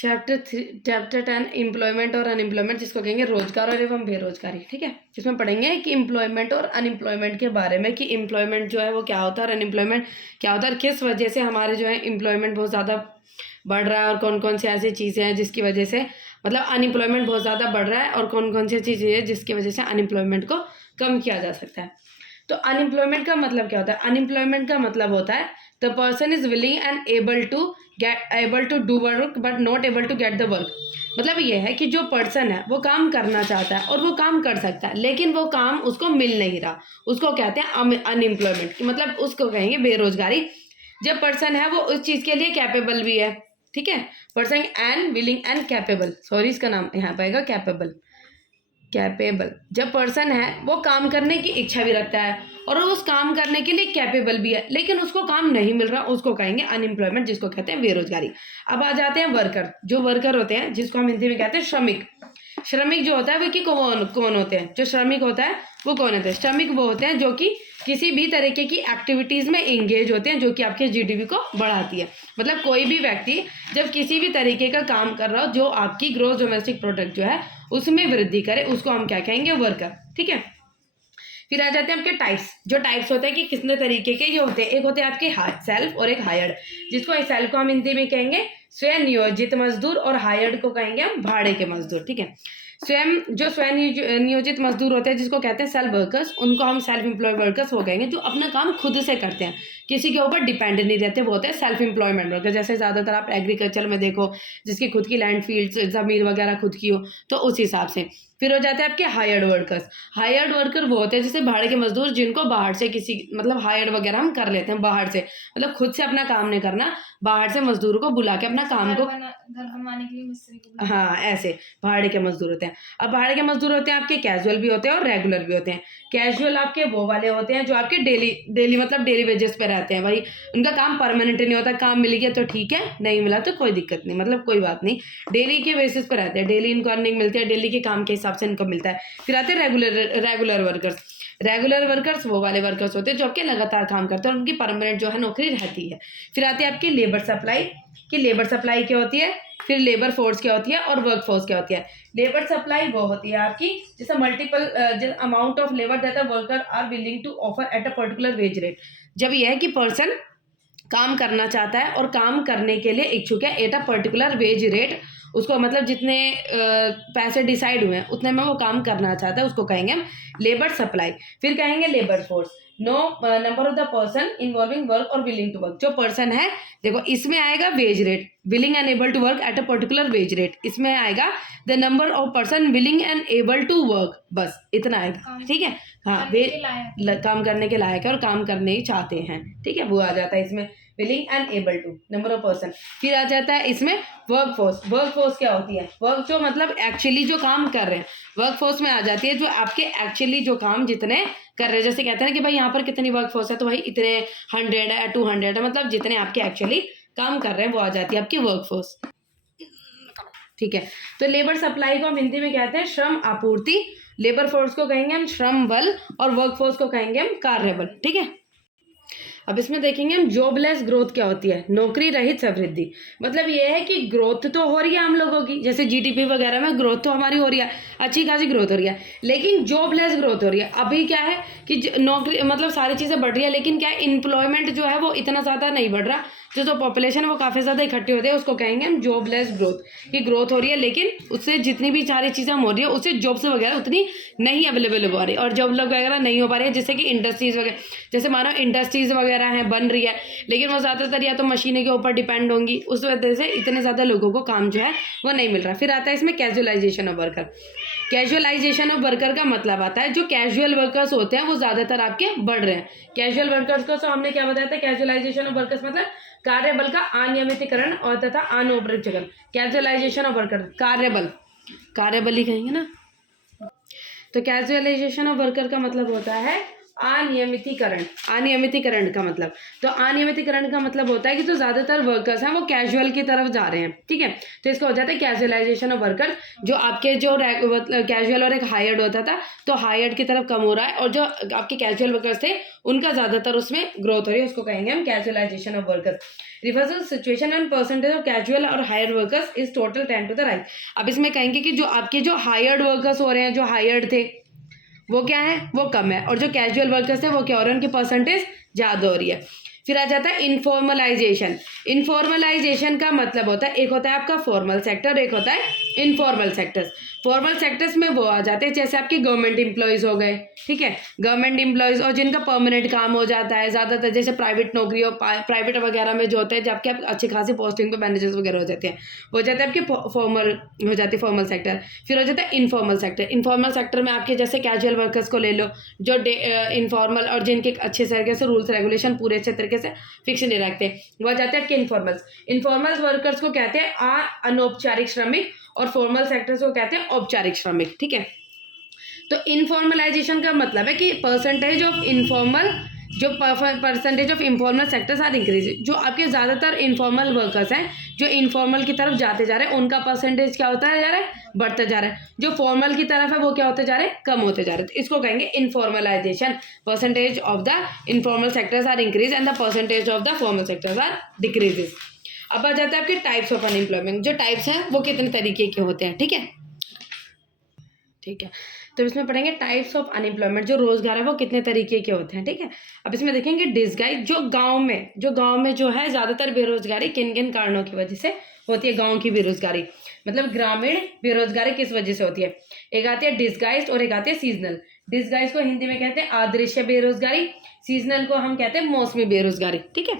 Chapter 10 employment और unemployment, जिसको कहेंगे रोजगार और एवं बेरोजगारी। ठीक है, जिसमें पढ़ेंगे कि एम्प्लॉयमेंट और अनएम्प्लॉयमेंट के बारे में, कि एम्प्लॉयमेंट जो है वो क्या होता है और अनएम्प्लॉयमेंट क्या होता है, और किस वजह से हमारे जो है एम्प्लॉयमेंट बहुत ज़्यादा बढ़ रहा है, और कौन कौन सी ऐसी चीज़ें हैं जिसकी वजह से मतलब अनएम्प्लॉयमेंट बहुत ज़्यादा बढ़ रहा है, और कौन कौन सी चीज़ें हैं जिसकी वजह से अनएम्प्लॉयमेंट को कम किया जा सकता है। तो अनएम्प्लॉयमेंट का मतलब क्या होता है? अनएम्प्लॉयमेंट का मतलब होता है the person is willing and able to do work but not able to get the work. मतलब ये है कि जो पर्सन है वो काम करना चाहता है और वो काम कर सकता है, लेकिन वो काम उसको मिल नहीं रहा, उसको कहते हैं अनएम्प्लॉयमेंट, मतलब उसको कहेंगे बेरोजगारी। जब पर्सन है वो उस चीज़ के लिए कैपेबल भी है, ठीक है, person and willing and capable, sorry इसका नाम यहाँ पाएगा कैपेबल। जब पर्सन है वो काम करने की इच्छा भी रखता है और उस काम करने के लिए कैपेबल भी है, लेकिन उसको काम नहीं मिल रहा, उसको कहेंगे अनएम्प्लॉयमेंट, जिसको कहते हैं बेरोजगारी। अब आ जाते हैं वर्कर। जो वर्कर होते हैं जिसको हम हिंदी में कहते हैं श्रमिक। श्रमिक जो होता है वो कि कौन होते हैं? जो श्रमिक होता है वो कौन होते हैं? श्रमिक वो होते हैं जो कि किसी भी तरीके की एक्टिविटीज में एंगेज होते हैं जो कि आपके जीडीपी को बढ़ाती है। मतलब कोई भी व्यक्ति जब किसी भी तरीके का काम कर रहा हो जो आपकी ग्रोस डोमेस्टिक प्रोडक्ट जो है उसमें वृद्धि करे, उसको हम क्या कहेंगे? वर्कर। ठीक है, फिर आ जाते हैं आपके टाइप्स। जो टाइप्स होते हैं कि कितने तरीके के ये होते हैं। एक होते हैं आपके सेल्फ और एक हायर्ड, जिसको सेल्फ को हम हिंदी में कहेंगे स्वयं नियोजित मजदूर, और हायर्ड को कहेंगे हम भाड़े के मजदूर। ठीक है, स्वयं नियोजित मजदूर होते हैं जिसको कहते हैं सेल्फ वर्कर्स, उनको हम सेल्फ एम्प्लॉयड वर्कर्स वो कहेंगे। जो अपना काम खुद से करते हैं, किसी के ऊपर डिपेंड नहीं रहते, वो होते हैं सेल्फ एम्प्लॉयमेंट वर्कर। जैसे ज़्यादातर आप एग्रीकल्चर में देखो जिसकी खुद की लैंड फील्ड ज़मीन वगैरह खुद की हो, तो उस हिसाब से। फिर हो जाते हैं आपके हायर्ड वर्कर्स। हायर्ड वर्कर वो होते हैं जैसे भाड़े के मजदूर, जिनको बाहर से किसी मतलब हायर्ड वगैरह हम कर लेते हैं बाहर से, मतलब खुद से अपना काम नहीं करना, बाहर से मजदूरों को बुला के अपना काम को घर बनवाने के लिए मिस्त्री को, हाँ ऐसे भाड़े के मजदूर होते हैं। अब भाड़े के मजदूर होते हैं आपके कैजुअल भी होते हैं और रेगुलर भी होते हैं। कैजुअल आपके वो वाले होते हैं जो आपके डेली मतलब डेली वेजेस पे रहते हैं, भाई उनका काम परमानेंट नहीं होता, काम मिल गया तो ठीक है, नहीं मिला तो कोई दिक्कत नहीं, मतलब कोई बात नहीं, डेली के बेसिस पे रहते हैं, डेली इनको अर्निंग मिलती है, डेली के काम के हिसाब से इनको मिलता है। फिर आते हैं रेगुलर वर्कर्स। रेगुलर वर्कर्स वो वाले वर्कर्स होते हैं जो आपके लगातार काम करते हैं और उनकी परमानेंट जो है नौकरी रहती है। फिर आती है आपकी लेबर सप्लाई, कि लेबर सप्लाई क्या होती है, फिर लेबर फोर्स क्या होती है और वर्क फोर्स क्या होती है। लेबर सप्लाई वो होती है आपकी जैसे multiple amount of labour that worker are willing to offer at a particular wage rate. जब यह है कि पर्सन काम करना चाहता है और काम करने के लिए इच्छुक है eight a particular wage rate, उसको मतलब जितने पैसे डिसाइड हुए हैं उतने में वो काम करना चाहता है, उसको कहेंगे हम लेबर सप्लाई। फिर कहेंगे labour force, no number of the person involving work और विलिंग टू वर्क। जो पर्सन है देखो इसमें आएगा wage rate, willing and able to work at a particular wage rate, इसमें आएगा the number of person willing and able to work, बस इतना आएगा। ठीक है, हाँ वे काम करने के लायक है और काम करने ही चाहते हैं। ठीक है, वो आ जाता है इसमें willing and able to, number of person. फिर आ जाता है इसमें वर्क फोर्स। वर्क फोर्स क्या होती है? वर्क जो मतलब एक्चुअली जो काम कर रहे हैं, वर्क फोर्स में आ जाती है जो आपके एक्चुअली जो काम जितने कर रहे हैं। जैसे कहते हैं कि भाई यहाँ पर कितनी वर्क फोर्स है, तो भाई इतने 100 है 200 है, मतलब जितने आपके एक्चुअली काम कर रहे हैं वो आ जाती है आपकी वर्क फोर्स। ठीक है, तो लेबर सप्लाई को हम हिंदी में कहते हैं श्रम आपूर्ति, लेबर फोर्स को कहेंगे हम श्रम बल, और वर्क फोर्स को कहेंगे हम कार्यबल। ठीक है, अब इसमें देखेंगे हम जॉबलेस ग्रोथ क्या होती है, नौकरी रहित समृद्धि। मतलब ये है कि ग्रोथ तो हो रही है हम लोगों की, जैसे जीडीपी वगैरह में ग्रोथ तो हमारी हो रही है, अच्छी खासी ग्रोथ हो रही है, लेकिन जॉबलेस ग्रोथ हो रही है। अभी क्या है कि नौकरी मतलब सारी चीज़ें बढ़ रही है, लेकिन क्या है एम्प्लॉयमेंट जो है वो इतना ज़्यादा नहीं बढ़ रहा, जो पॉपुलेशन है वो काफ़ी ज़्यादा इकट्ठी होती है, उसको कहेंगे हम जॉबलेस ग्रोथ। की ग्रोथ हो रही है लेकिन उससे जितनी भी सारी चीज़ें हो रही है उससे जॉब्स वगैरह उतनी नहीं अवेलेबल हो रही है, और जॉब वगैरह नहीं हो पा रही है, जैसे कि इंडस्ट्रीज़ वगैरह, जैसे मानो इंडस्ट्रीज़ वगैरह हैं बन रही है, लेकिन वो ज़्यादातर या तो मशीनें के ऊपर डिपेंड होंगी, उस वजह से इतने ज़्यादा लोगों को काम जो है वो नहीं मिल रहा। फिर आता है इसमें casualisation of worker. Casualisation of worker का मतलब आता है जो कैजुअल वर्कर्स होते हैं वो ज़्यादातर आपके बढ़ रहे हैं। कैजुअल वर्कर्स को तो हमने क्या बताया था, कैजुअलाइजेशन ऑफ वर्कर्स मतलब कार्यबल का अनियमितीकरण और तथा अनौपचारिकरण। कैजुअलाइजेशन ऑफ वर्कर कार्यबल ही कहेंगे ना। तो कैजुअलाइजेशन ऑफ वर्कर का मतलब होता है अनियमितीकरण, अनियमितीकरण का मतलब, तो अनियमितीकरण का मतलब होता है कि जो ज़्यादातर वर्कर्स हैं वो कैजुअल की तरफ जा रहे हैं, ठीक है। तो इसका हो जाता है कैजुअलाइजेशन ऑफ वर्कर्स, जो आपके जो मतलब कैजुअल और एक हायर्ड होता था, तो हायर्ड की तरफ कम हो रहा है, और जो आपके कैजुअल वर्कर्स थे उनका ज़्यादातर उसमें ग्रोथ हो रही है, उसको कहेंगे हम casualisation of workers. Reverse situation and percentage of casual और hired workers is total 10 to the right. अब इसमें कहेंगे कि जो आपके जो हायर्ड वर्कर्स हो रहे हैं, जो हायर्ड थे वो क्या है, वो कम है, और जो कैजुअल वर्कर्स है वो क्या हो रहे हैं, उनकी परसेंटेज ज़्यादा हो रही है। फिर आ जाता है इनफॉर्मलाइजेशन। इनफॉर्मलाइजेशन का मतलब होता है, एक होता है आपका फॉर्मल सेक्टर, एक होता है इनफॉर्मल सेक्टर्स। फॉर्मल सेक्टर्स में वो आ जाते हैं जैसे आपके गवर्नमेंट एम्प्लॉयज़ हो गए, ठीक है, गवर्नमेंट एम्प्लॉयज़, और जिनका परमानेंट काम हो जाता है ज़्यादातर, जैसे प्राइवेट नौकरी और प्राइवेट वगैरह में जो होते हैं, जबकि आप अच्छी खासी पोस्टिंग पे मैनेजर्स वगैरह हो जाते हैं, वो जाते हैं आपके फॉर्मल, हो जाती है फॉर्मल सेक्टर। फिर हो जाता है इनफॉर्मल सेक्टर। इनफॉर्मल सेक्टर में आपके जैसे कैजुअल वर्कर्स को ले लो, जो इनफॉर्मल और जिनके अच्छे तरीके से रूल्स रेगुलेशन पूरे अच्छे तरीके से फिक्स नहीं रखते, वह जाते हैं आपके इनफॉर्मल्स। इनफॉर्मल वर्कर्स को कहते हैं अनौपचारिक श्रमिक, और फॉर्मल सेक्टर्स को कहते हैं औपचारिक श्रमिक, ठीक है। तो इनफॉर्मलाइजेशन का मतलब है कि परसेंटेज ऑफ इनफॉर्मल, जो percentage of informal sectors are increase, जो आपके ज़्यादातर इनफॉर्मल वर्कर्स हैं जो इनफॉर्मल की तरफ जाते जा रहे हैं, उनका परसेंटेज क्या होता है, जा रहा है, बढ़ता जा रहा है। जो फॉर्मल की तरफ है वो क्या होते जा रहे हैं, कम होते जा रहे हैं। तो इसको कहेंगे informalisation. Percentage of the informal sectors are increase and the percentage of the formal sectors are decreases. अब आ जाता है आपके टाइप्स ऑफ अनएम्प्लॉयमेंट। जो टाइप्स हैं वो कितने तरीके के होते हैं, ठीक है, ठीक है। तो इसमें पढ़ेंगे टाइप्स ऑफ अनएम्प्लॉयमेंट, जो रोजगार है वो कितने तरीके के होते हैं, ठीक है। अब इसमें देखेंगे डिस्गाइज, जो गांव में जो है ज़्यादातर बेरोजगारी किन किन कारणों की वजह से होती है। गांव की बेरोजगारी मतलब ग्रामीण बेरोजगारी किस वजह से होती है। एक आती है डिस्गाइज और एक आती है सीजनल। डिस्गाइज को हिंदी में कहते हैं अदृश्य बेरोजगारी, सीजनल को हम कहते हैं मौसमी बेरोजगारी, ठीक है।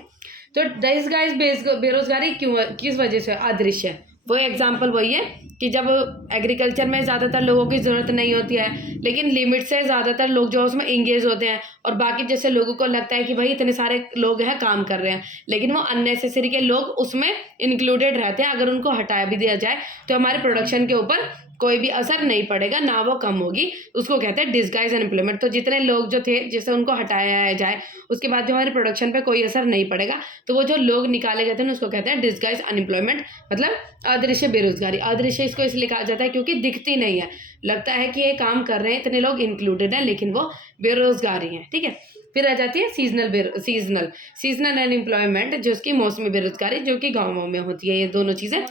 तो डिस्गाइज बेरोजगारी क्यों, किस वजह से अदृश्य, वो एग्जाम्पल वही है कि जब एग्रीकल्चर में ज़्यादातर लोगों की ज़रूरत नहीं होती है, लेकिन लिमिट से ज़्यादातर लोग जो उसमें इंगेज होते हैं, और बाकी जैसे लोगों को लगता है कि भाई इतने सारे लोग हैं काम कर रहे हैं, लेकिन वो अननेसेसरी के लोग उसमें इंक्लूडेड रहते हैं। अगर उनको हटा भी दिया जाए तो हमारे प्रोडक्शन के ऊपर कोई भी असर नहीं पड़ेगा, ना वो कम होगी, उसको कहते हैं डिस्गाइज अनएम्प्लॉयमेंट। तो जितने लोग जो थे जैसे उनको हटाया जाए, उसके बाद जो हमारे प्रोडक्शन पे कोई असर नहीं पड़ेगा, तो वो जो लोग निकाले गए थे ना उसको कहते हैं डिस्गाइज अनएम्प्लॉयमेंट, मतलब अदृश्य बेरोजगारी। अदृश्य इसको इसलिए कहा जाता है क्योंकि दिखती नहीं है, लगता है कि ये काम कर रहे हैं, इतने लोग इंक्लूडेड हैं, लेकिन वो बेरोजगारी हैं, ठीक है। फिर आ जाती है सीजनल अनएम्प्लॉयमेंट, जो उसकी मौसमी बेरोजगारी, जो कि गाँवों में होती है। ये दोनों चीज़ें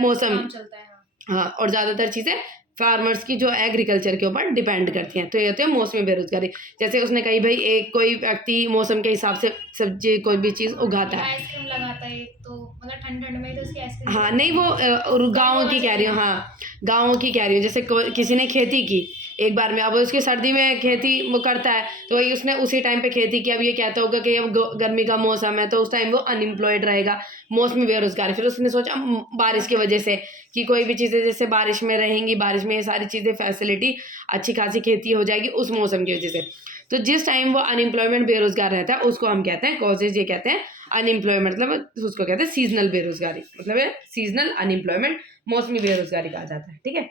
मौसम, चलता है, हाँ, और ज़्यादातर चीज़ें फार्मर्स की जो एग्रीकल्चर के ऊपर डिपेंड करती हैं। तो ये होती है मौसमी बेरोजगारी। जैसे उसने कही भाई एक कोई व्यक्ति मौसम के हिसाब से सब्जी कोई भी चीज़ उगाता है, आइसक्रीम लगाता है तो मतलब ठंड में तो उसकी आइसक्रीम, हाँ नहीं वो गाँव की कह रही हूँ, हाँ गाँव की कह रही हूँ। जैसे किसी ने खेती की एक बार में, अब उसकी सर्दी में खेती वो करता है, तो वही उसने उसी टाइम पे खेती की। अब ये कहता होगा कि अब गर्मी का मौसम है, तो उस टाइम वो अनएम्प्लॉयड रहेगा, मौसमी बेरोजगारी। फिर उसने सोचा बारिश की वजह से कि कोई भी चीज़ें जैसे बारिश में रहेंगी, बारिश में ये सारी चीज़ें फैसिलिटी, अच्छी खासी खेती हो जाएगी उस मौसम की वजह से। तो जिस टाइम वो अनएम्प्लॉयमेंट बेरोजगार रहता है उसको हम कहते हैं कॉजेज, ये कहते हैं अनएम्प्लॉयमेंट, मतलब उसको कहते हैं सीजनल बेरोजगारी, मतलब सीजनल अनएम्प्लॉयमेंट, मौसमी बेरोजगारी कहा जाता है, ठीक है।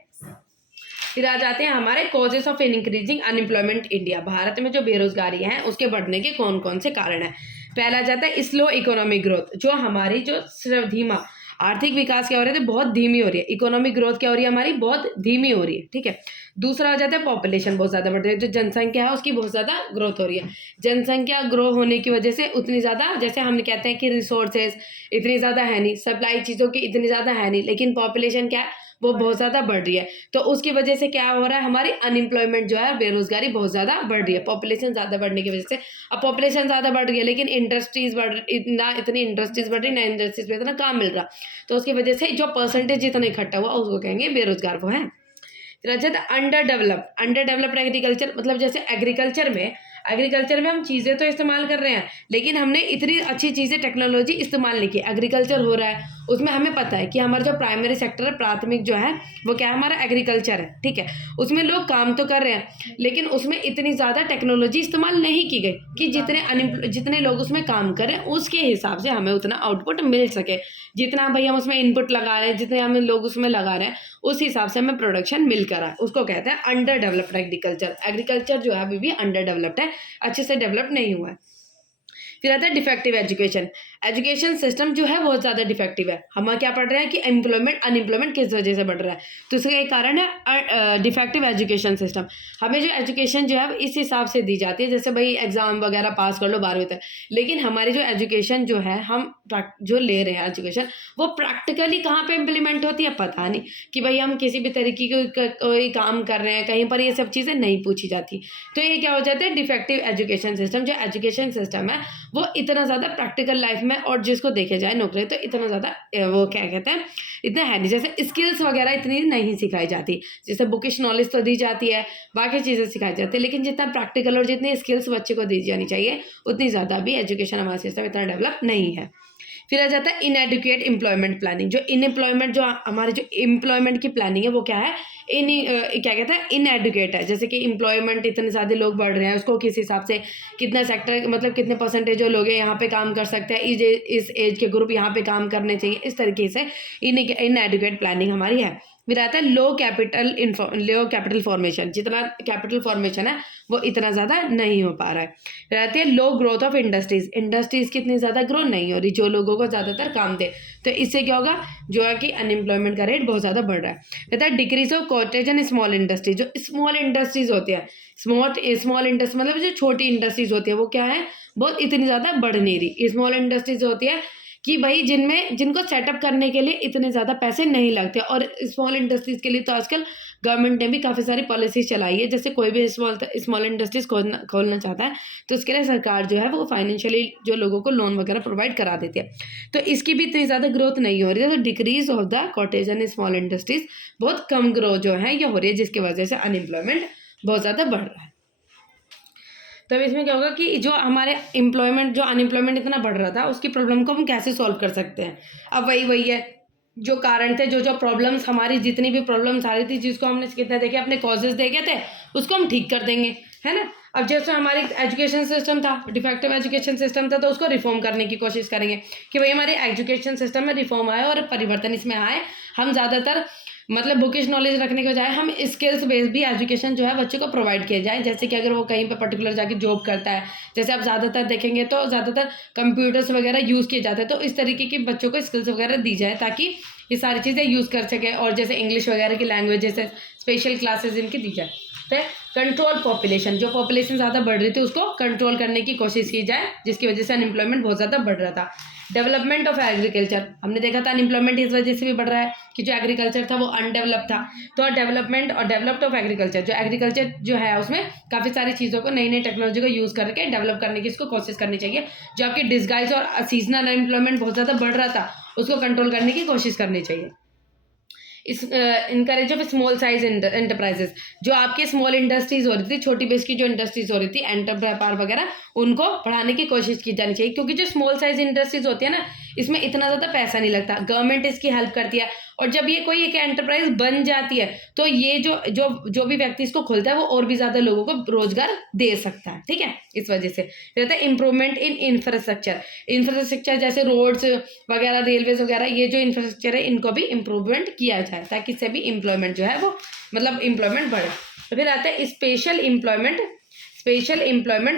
फिर आ जाते हैं हमारे causes of increasing unemployment India. Bharat में जो बेरोजगारी है उसके बढ़ने के कौन कौन से कारण हैं। पहला जाता है स्लो इकोनॉमिक ग्रोथ, जो हमारी जो धीमा आर्थिक विकास क्या हो रहा है, बहुत धीमी हो रही है। इकोनॉमिक ग्रोथ क्या हो रही है, हमारी बहुत धीमी हो रही है, ठीक है। दूसरा आ जाता है पॉपुलेशन बहुत ज़्यादा बढ़ रही है, जो जनसंख्या है उसकी बहुत ज़्यादा ग्रोथ हो रही है। जनसंख्या ग्रो होने की वजह से उतनी ज़्यादा, जैसे हम कहते हैं कि रिसोर्सेज इतनी ज़्यादा है नहीं, सप्लाई चीज़ों की इतनी ज़्यादा है नहीं, लेकिन पॉपुलेशन क्या है, वो बहुत ज़्यादा बढ़ रही है। तो उसकी वजह से क्या हो रहा है, हमारी अनएम्प्लॉयमेंट जो है, बेरोजगारी बहुत ज़्यादा बढ़ रही है, पॉपुलेशन ज़्यादा बढ़ने की वजह से। अब पॉपुलेशन ज़्यादा बढ़ रही है, लेकिन इंडस्ट्रीज़ इतनी इंडस्ट्रीज़ बढ़ रही, ना इंडस्ट्रीज़ में इतना काम मिल रहा, तो उसकी वजह से जो परसेंटेज जितना इकट्ठा हुआ उसको कहेंगे बेरोजगार वो है। फिर अच्छा था अंडर डेवलप्ड एग्रीकल्चर, मतलब जैसे एग्रीकल्चर में हम चीज़ें तो इस्तेमाल कर रहे हैं, लेकिन हमने इतनी अच्छी चीज़ें टेक्नोलॉजी इस्तेमाल नहीं की। एग्रीकल्चर हो रहा है, उसमें हमें पता है कि हमारा जो प्राइमरी सेक्टर है, प्राथमिक जो है वो क्या है, हमारा एग्रीकल्चर है, ठीक है। उसमें लोग काम तो कर रहे हैं, लेकिन उसमें इतनी ज़्यादा टेक्नोलॉजी इस्तेमाल नहीं की गई कि जितने लोग उसमें काम करें उसके हिसाब से हमें उतना आउटपुट मिल सके। जितना भाई हम उसमें इनपुट लगा रहे हैं, जितने हमें लोग उसमें लगा रहे हैं, उस हिसाब से हमें प्रोडक्शन मिल कर रहा है, उसको कहते हैं अंडर डेवलप्ड एग्रीकल्चर। एग्रीकल्चर जो है अभी भी अंडर डेवलप्ड है, है अच्छे से डेवलप नहीं हुआ है। फिर आता है डिफेक्टिव एजुकेशन। एजुकेशन सिस्टम जो है बहुत ज़्यादा डिफेक्टिव है। हम क्या पढ़ रहे हैं कि अनएम्प्लॉयमेंट किस वजह से बढ़ रहा है, तो उसका एक कारण है डिफेक्टिव एजुकेशन सिस्टम। हमें जो एजुकेशन जो है इस हिसाब से दी जाती है, जैसे भाई एग्ज़ाम वगैरह पास कर लो 12वीं तक, लेकिन हमारी जो एजुकेशन जो है हम जो ले रहे हैं एजुकेशन, वो प्रैक्टिकली कहाँ पर इम्प्लीमेंट होती है पता नहीं, कि भाई हम किसी भी तरीके का कोई काम कर रहे हैं कहीं पर ये सब चीज़ें नहीं पूछी जाती। तो ये क्या हो जाता है डिफेक्टिव एजुकेशन सिस्टम। जो एजुकेशन सिस्टम है वो इतना ज़्यादा प्रैक्टिकल लाइफ में और जिसको देखे जाए नौकरी, तो इतना ज़्यादा वो क्या कहते हैं इतना है नहीं। जैसे स्किल्स वगैरह इतनी नहीं सिखाई जाती, जैसे बुकिश नॉलेज तो दी जाती है, बाकी चीज़ें सिखाई जाती है, लेकिन जितना प्रैक्टिकल और जितनी स्किल्स बच्चे को दी जानी चाहिए उतनी ज़्यादा भी एजुकेशन हमारा सिस्टम इतना डेवलप नहीं है। फिर आ जाता है इनएडुकेट एम्प्लॉयमेंट प्लानिंग। जो इनएम्प्लॉयमेंट जो हमारे जो एम्प्लॉयमेंट की प्लानिंग है वो क्या है, क्या कहते हैं इनएडुकेट है। जैसे कि एम्प्लॉयमेंट इतने ज़्यादा लोग बढ़ रहे हैं, उसको किस हिसाब से कितना सेक्टर मतलब कितने परसेंटेज जो लोग हैं यहाँ पे काम कर सकते हैं, इस एज के ग्रुप यहाँ पे काम करने चाहिए, इस तरीके से इनएडुकेट प्लानिंग हमारी है। फिर आता है लो कैपिटल फॉर्मेशन। जितना कैपिटल फॉर्मेशन है वो इतना ज़्यादा नहीं हो पा रहा है। फिर आती है लो ग्रोथ ऑफ इंडस्ट्रीज़ की इतनी ज़्यादा ग्रोथ नहीं हो रही जो लोगों को ज़्यादातर काम दे, तो इससे क्या होगा जो है कि अनएम्प्लॉयमेंट का रेट बहुत ज़्यादा बढ़ रहा है। कहता है decrease of cottage and small industry. जो स्मॉल इंडस्ट्रीज़ होती है, स्मॉल इंडस्ट्री मतलब जो छोटी इंडस्ट्रीज़ होती है वो क्या है बहुत इतनी ज़्यादा बढ़ नहीं रही। स्मॉल इंडस्ट्रीज होती है कि भाई जिनको सेटअप करने के लिए इतने ज़्यादा पैसे नहीं लगते, और स्मॉल इंडस्ट्रीज़ के लिए तो आजकल गवर्नमेंट ने भी काफ़ी सारी पॉलिसीज चलाई है। जैसे कोई भी स्मॉल इंडस्ट्रीज़ खोलना चाहता है तो उसके लिए सरकार जो है वो फाइनेंशियली जो लोगों को लोन वगैरह प्रोवाइड करा देती है, तो इसकी भी इतनी ज़्यादा ग्रोथ नहीं हो रही है। तो decrease of the cottage and small industries बहुत कम ग्रोथ जो है ये हो रही है, जिसकी वजह से अनएम्प्लॉयमेंट बहुत ज़्यादा बढ़ रहा है। तब इसमें क्या होगा कि जो हमारे अनएम्प्लॉयमेंट इतना बढ़ रहा था उसकी प्रॉब्लम को हम कैसे सॉल्व कर सकते हैं। अब वही है जो कारण थे, जो प्रॉब्लम्स हमारी जितनी भी प्रॉब्लम्स आ रही थी, जिसको हमने कितने देखे अपने कॉजेज देखे थे, उसको हम ठीक कर देंगे, है ना। अब जैसे हमारी एजुकेशन सिस्टम था, डिफेक्टिव एजुकेशन सिस्टम था, तो उसको रिफॉर्म करने की कोशिश करेंगे कि भाई हमारे एजुकेशन सिस्टम में रिफॉर्म आए और परिवर्तन इसमें आए। हम ज़्यादातर मतलब बुकिश नॉलेज रखने के बजाय हम स्किल्स बेस्ड भी एजुकेशन जो है बच्चे को प्रोवाइड किया जाए। जैसे कि अगर वो कहीं पे पर्टिकुलर जाके जॉब करता है, जैसे आप ज़्यादातर देखेंगे तो ज़्यादातर कंप्यूटर्स वगैरह यूज़ किए जाते हैं, तो इस तरीके के बच्चों को स्किल्स वगैरह दी जाए ताकि ये सारी चीज़ें यूज़ कर सके। और जैसे इंग्लिश वगैरह की लैंग्वेज जैसे स्पेशल क्लासेज इनकी दी जाए। तो कंट्रोल पॉपुलेशन, जो पॉपुलेशन ज़्यादा बढ़ रही थी उसको कंट्रोल करने की कोशिश की जाए, जिसकी वजह से अनएम्प्लॉयमेंट बहुत ज़्यादा बढ़ रहा था। डेवलपमेंट ऑफ एग्रीकल्चर, हमने देखा था अनएम्प्लॉयमेंट इस वजह से भी बढ़ रहा है कि जो एग्रीकल्चर था वो अनडेवलप था। तो डेवलपमेंट और डेवलप्ड ऑफ एग्रीकल्चर, जो एग्रीकल्चर जो है उसमें काफ़ी सारी चीज़ों को नई टेक्नोलॉजी को यूज़ करके डेवलप करने की इसको कोशिश करनी चाहिए। जो आपकी डिस्गाइज और सीजनल अनएम्प्लॉयमेंट बहुत ज़्यादा बढ़ रहा था उसको कंट्रोल करने की कोशिश करनी चाहिए। Encourage of small size enterprises, जो आपके स्मॉल इंडस्ट्रीज हो रही थी, छोटी बेस की जो इंडस्ट्रीज हो रही थी, एंटरप्राइज वगैरह, उनको बढ़ाने की कोशिश की जानी चाहिए। क्योंकि जो स्मॉल साइज इंडस्ट्रीज होती है ना, इसमें इतना ज़्यादा पैसा नहीं लगता, गवर्नमेंट इसकी हेल्प करती है। और जब ये कोई एक एंटरप्राइज बन जाती है तो ये जो भी व्यक्ति इसको खोलता है वो और भी ज़्यादा लोगों को रोजगार दे सकता है, ठीक है। इस वजह से रहता है इम्प्रूवमेंट इन इंफ्रास्ट्रक्चर, जैसे रोड्स वगैरह, रेलवेज वगैरह, ये जो इंफ्रास्ट्रक्चर है इनको भी इम्प्रूवमेंट किया जाए ताकि इससे भी एम्प्लॉयमेंट जो है वो मतलब एम्प्लॉयमेंट बढ़े। तो फिर आता है स्पेशल एम्प्लॉयमेंट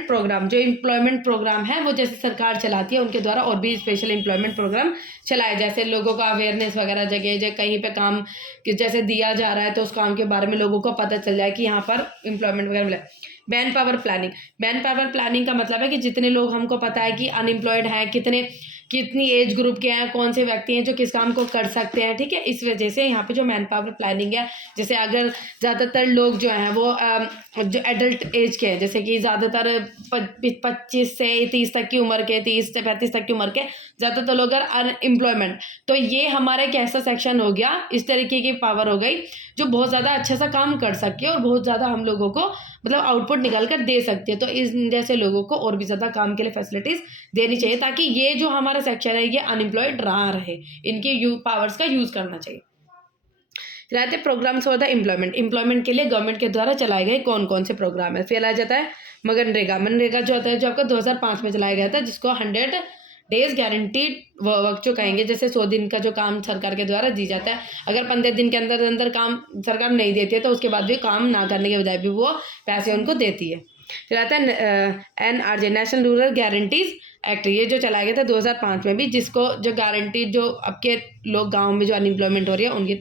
प्रोग्राम। जो एम्प्लॉयमेंट प्रोग्राम है वो जैसे सरकार चलाती है, उनके द्वारा और भी स्पेशल एम्प्लॉयमेंट प्रोग्राम चलाए, जैसे लोगों को अवेयरनेस वगैरह जगह कहीं पे काम जैसे दिया जा रहा है तो उस काम के बारे में लोगों को पता चल जाए कि यहाँ पर एम्प्लॉयमेंट वगैरह मिला। मैन पावर प्लानिंग का मतलब है कि जितने लोग हमको पता है कि अनएम्प्लॉयड हैं, कितनी एज ग्रुप के हैं, कौन से व्यक्ति हैं जो किस काम को कर सकते हैं, ठीक है। इस वजह से यहाँ पे जो मैन पावर प्लानिंग है, जैसे अगर ज़्यादातर लोग जो हैं वो जो एडल्ट एज के हैं, जैसे कि ज़्यादातर 25 से 30 तक की उम्र के, 30 से 35 तक की उम्र के ज़्यादातर लोग अनएम्प्लॉयमेंट, तो ये हमारा एक ऐसा सेक्शन हो गया, इस तरीके की पावर हो गई जो बहुत ज़्यादा अच्छा सा काम कर सके और बहुत ज़्यादा हम लोगों को मतलब आउटपुट निकाल कर दे सकते हैं। तो इस जैसे लोगों को और भी ज़्यादा काम के लिए फैसिलिटीज़ देनी चाहिए ताकि ये जो हमारा सेक्शन है ये अनएम्प्लॉयड रहे, इनके पावर्स का यूज़ करना चाहिए। फिर आते हैं प्रोग्राम्स फॉर द एम्प्लॉयमेंट के लिए गवर्नमेंट के द्वारा चलाए गए कौन कौन से प्रोग्राम है। फिर आ जाता है मनरेगा जो होता है, जो आपका 2005 में चलाया गया था, जिसको 100 डेज गारंटीड वर्क जो कहेंगे, जैसे 100 दिन का जो काम सरकार के द्वारा दी जाता है। अगर 15 दिन के अंदर काम सरकार नहीं देती है तो उसके बाद भी काम ना करने के बजाय भी वो पैसे उनको देती है। फिर आता है NRG, national rural guarantees act, ये जो चलाया गया था 2005 में भी, जिसको जो गारंटी जो आपके लोग गांव में जो अनएम्प्लॉयमेंट हो रही है उनके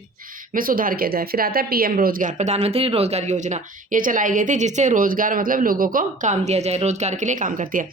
में सुधार किया जाए। फिर आता है PM रोजगार, प्रधानमंत्री रोजगार योजना, ये चलाई गई थी जिससे रोजगार मतलब लोगों को काम दिया जाए, रोजगार के लिए काम करती है।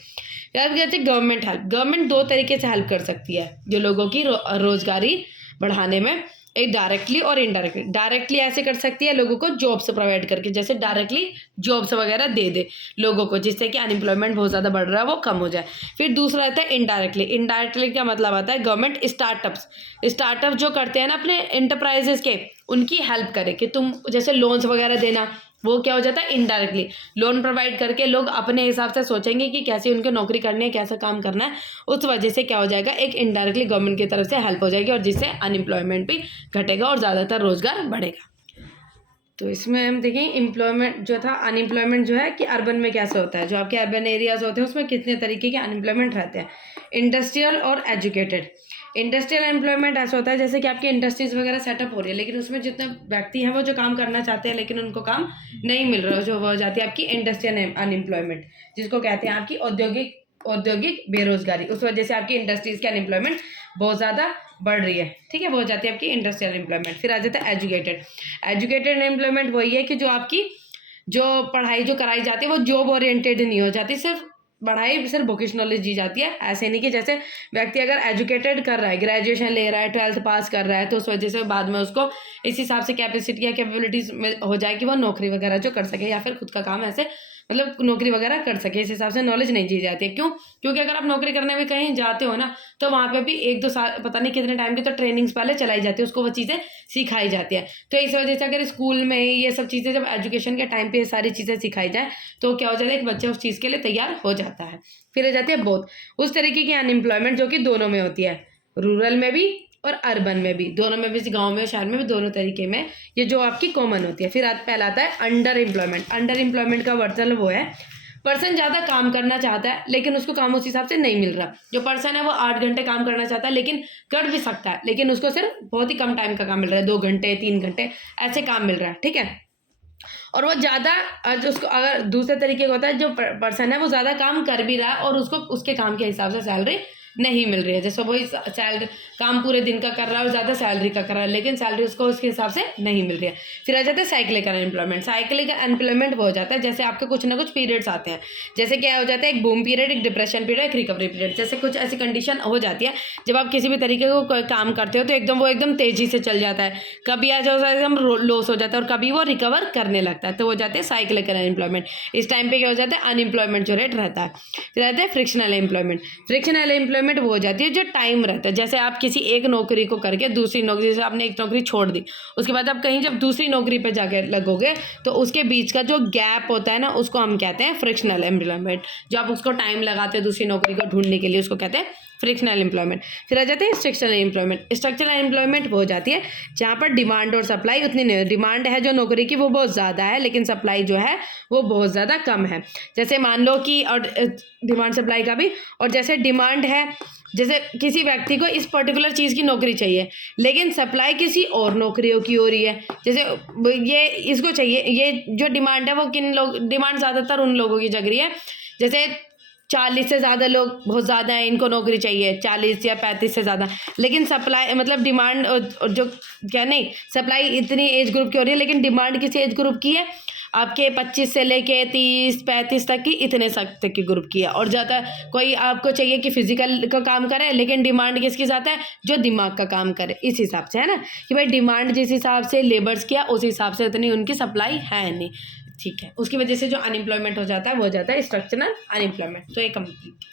फिर कहते हैं गवर्नमेंट हेल्प, गवर्नमेंट 2 तरीके से हेल्प कर सकती है जो लोगों की रोजगारी बढ़ाने में, एक डायरेक्टली और इनडायरेक्टली। डायरेक्टली ऐसे कर सकती है लोगों को जॉब्स प्रोवाइड करके, जैसे डायरेक्टली जॉब्स वगैरह दे दे लोगों को, जिससे कि अनएम्प्लॉयमेंट बहुत ज़्यादा बढ़ रहा है वो कम हो जाए। फिर दूसरा आता है इनडायरेक्टली। इनडायरेक्टली का मतलब आता है गवर्नमेंट स्टार्टअप जो करते हैं ना अपने एंटरप्राइजेस के, उनकी हेल्प करे कि तुम जैसे लोन्स वगैरह देना, वो क्या हो जाता है इनडायरेक्टली। लोन प्रोवाइड करके लोग अपने हिसाब से सोचेंगे कि कैसे उनको नौकरी करनी है, कैसा काम करना है, उस वजह से क्या हो जाएगा, एक इनडायरेक्टली गवर्नमेंट की तरफ से हेल्प हो जाएगी और जिससे अनएम्प्लॉयमेंट भी घटेगा और ज़्यादातर रोजगार बढ़ेगा। तो इसमें हम देखें एम्प्लॉयमेंट जो था, अनएम्प्लॉयमेंट जो है कि अर्बन में कैसे होता है, जो आपके अर्बन एरियाज होते हैं उसमें कितने तरीके के अनएम्प्लॉयमेंट रहते हैं। इंडस्ट्रियल और एजुकेटेड। इंडस्ट्रियल एम्प्लॉयमेंट ऐसा होता है जैसे कि आपकी इंडस्ट्रीज वगैरह सेटअप हो रही है, लेकिन उसमें जितने व्यक्ति हैं वो जो काम करना चाहते हैं लेकिन उनको काम नहीं मिल रहा, जो वो हो जाती है आपकी इंडस्ट्रियल अनएम्प्लॉयमेंट, जिसको कहते हैं आपकी औद्योगिक बेरोजगारी। उस वजह से आपकी इंडस्ट्रीज की अनएम्प्लॉयमेंट बहुत ज़्यादा बढ़ रही है, ठीक है, वो हो जाती है आपकी इंडस्ट्रियल एम्प्लॉयमेंट। फिर आ जाता है एजुकेटेड एम्प्लॉयमेंट, वही है कि जो आपकी जो पढ़ाई जो कराई जाती है वो जॉब ओरिएंटेड नहीं हो जाती, सिर्फ वोकेशनल नॉलेज दी जाती है। ऐसे नहीं कि जैसे व्यक्ति अगर एजुकेटेड कर रहा है, ग्रेजुएशन ले रहा है, 12th पास कर रहा है, तो उस वजह से बाद में उसको इस हिसाब से कैपेसिटी या कैपेबिलिटीज हो जाए कि वो नौकरी वगैरह जो कर सके या फिर खुद का काम ऐसे मतलब नौकरी वगैरह कर सके, इस हिसाब से नॉलेज नहीं दी जाती है। क्यों? क्योंकि अगर आप नौकरी करने में कहीं जाते हो ना, तो वहाँ पे भी 1-2 साल पता नहीं कितने टाइम की तो ट्रेनिंग्स पहले चलाई जाती है, उसको वो चीज़ें सिखाई जाती है। तो इस वजह से अगर स्कूल में ये सब चीज़ें जब एजुकेशन के टाइम पे ये सारी चीज़ें सिखाई जाए तो क्या हो जाता है, एक बच्चा उस चीज़ के लिए तैयार हो जाता है। फिर हो जाती है बोथ, उस तरीके की अनएम्प्लॉयमेंट जो कि दोनों में होती है, रूरल में भी और अर्बन में भी, दोनों में भी, गांव में शहर में भी, दोनों तरीके में ये जो आपकी कॉमन होती है। फिर पहला आता है अंडर एम्प्लॉयमेंट। अंडर एम्प्लॉयमेंट का मतलब वो है पर्सन ज़्यादा काम करना चाहता है लेकिन उसको काम उस हिसाब से नहीं मिल रहा। जो पर्सन है वो 8 घंटे काम करना चाहता है लेकिन कर भी सकता है, लेकिन उसको सिर्फ बहुत ही कम टाइम का काम मिल रहा है, 2 घंटे 3 घंटे ऐसे काम मिल रहा है, ठीक है। और वो ज़्यादा उसको अगर दूसरे तरीके का होता है, जो पर्सन है वो ज़्यादा काम कर भी रहा है और उसको उसके काम के हिसाब से सैलरी नहीं मिल रही है, जैसे वही सैलरी काम पूरे दिन का कर रहा है और ज़्यादा सैलरी का कर रहा है लेकिन सैलरी उसको उसके हिसाब से नहीं मिल रही है। फिर आ जाता है साइक्लिकल अनएम्प्लॉयमेंट। साइक्लिकल अनएम्प्लॉयमेंट वो हो जाता है जैसे आपके कुछ ना कुछ पीरियड्स आते हैं, जैसे क्या हो जाता है, एक बूम पीरियड, एक डिप्रेशन पीरियड, एक रिकवरी पीरियड। जैसे कुछ ऐसी कंडीशन हो जाती है जब आप किसी भी तरीके को कोई काम करते हो तो एकदम तेज़ी से चल जाता है, कभी आ जाता है एकदम लॉस हो जाता है और कभी वो रिकवर करने लगता है, तो वो जाते हैं साइक्लिकल अनएम्प्लॉयमेंट। इस टाइम पे क्या हो जाता है, अनएम्प्लॉयमेंट जो रेट रहता है। फिर आता है फ्रिक्शनल एम्प्लॉयमेंट। फ्रिक्शनल एम्प्लॉयमेंट वो हो जाती है जो टाइम रहता है, जैसे आप किसी एक नौकरी को करके दूसरी नौकरी, जैसे आपने एक नौकरी छोड़ दी, उसके बाद आप कहीं जब दूसरी नौकरी पे जाके लगोगे तो उसके बीच का जो गैप होता है ना, उसको हम कहते हैं फ्रिक्शनल एम्प्लॉयमेंट। जो आप उसको टाइम लगाते हो दूसरी नौकरी को ढूंढने के लिए, उसको कहते हैं फ्रिक्शनल एम्प्लॉयमेंट। फिर आ जाते हैं स्ट्रक्चरल एम्प्लॉयमेंट। स्ट्रक्चरल एम्प्लॉयमेंट वो हो जाती है जहाँ पर डिमांड और सप्लाई उतनी नहीं, डिमांड है जो नौकरी की वो बहुत ज़्यादा है लेकिन सप्लाई जो है वो बहुत ज़्यादा कम है। जैसे मान लो कि और डिमांड सप्लाई का भी, और जैसे डिमांड है, जैसे किसी व्यक्ति को इस पर्टिकुलर चीज़ की नौकरी चाहिए लेकिन सप्लाई किसी और नौकरियों की हो रही है, जैसे ये इसको चाहिए, ये जो डिमांड है वो किन लोग, डिमांड ज़्यादातर उन लोगों की जग रही है जैसे 40 से ज़्यादा लोग बहुत ज़्यादा हैं, इनको नौकरी चाहिए 40 या 35 से ज़्यादा, लेकिन सप्लाई मतलब डिमांड जो क्या नहीं, सप्लाई इतनी एज ग्रुप की हो रही है लेकिन डिमांड किसी एज ग्रुप की है आपके 25 से लेके 30-35 तक की, इतने तक की ग्रुप की है। और ज़्यादा कोई आपको चाहिए कि फिजिकल का काम करे लेकिन डिमांड किसकी ज़्यादा है, जो दिमाग का काम करे, इस हिसाब से है ना, कि भाई डिमांड जिस हिसाब से लेबर्स किया उस हिसाब से उतनी उनकी सप्लाई है नहीं, ठीक है। उसकी वजह से जो अनएम्प्लॉयमेंट हो जाता है वो हो जाता है स्ट्रक्चरल अनएम्प्लॉयमेंट। तो ये कंप्लीट।